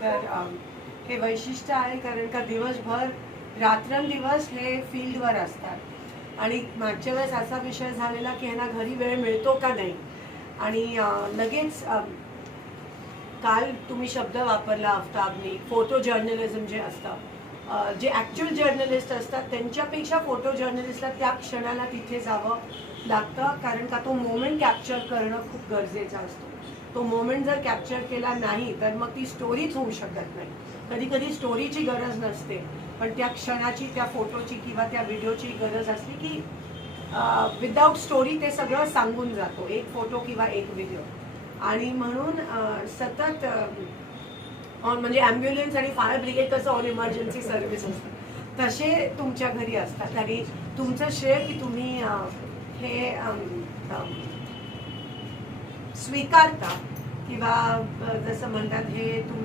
तर हे वैशिष्ट्य आहे, कारण का दिवसभर रात्रंदिवस हे फील्डवर असतात आणि मागच्या वेळेस असा विषय झालेला की ह्यांना घरी वेळ मिळतो का नाही. आणि लगेच काल तुम्ही शब्द वापरला आफताबनी, फोटो जर्नलिझम जे असतं, जे ॲक्च्युअल जर्नलिस्ट असतात त्यांच्यापेक्षा फोटो जर्नलिस्टला त्या क्षणाला तिथे जावं लागतं, कारण का तो मोमेंट कॅप्चर करणं खूप गरजेचा असतो. तो मोमेंट जर कॅप्चर केला नाही तर मग ती स्टोरीच होऊ शकत नाही. कधी कधी स्टोरीची गरज नसते, पण त्या क्षणाची, त्या फोटोची किंवा त्या व्हिडिओची गरज असते की विदाऊट स्टोरी ते सगळं सांगून जातो, एक फोटो किंवा एक व्हिडिओ. आणि म्हणून सतत म्हणजे ॲम्ब्युलन्स आणि फायर ब्रिगेड कसं ऑल इमर्जन्सी सर्व्हिस असतं तसे तुमच्या घरी असतात. आणि तुमचं श्रेय की तुम्ही हे स्वीकारता किंवा जसं म्हणतात हे तुम्ही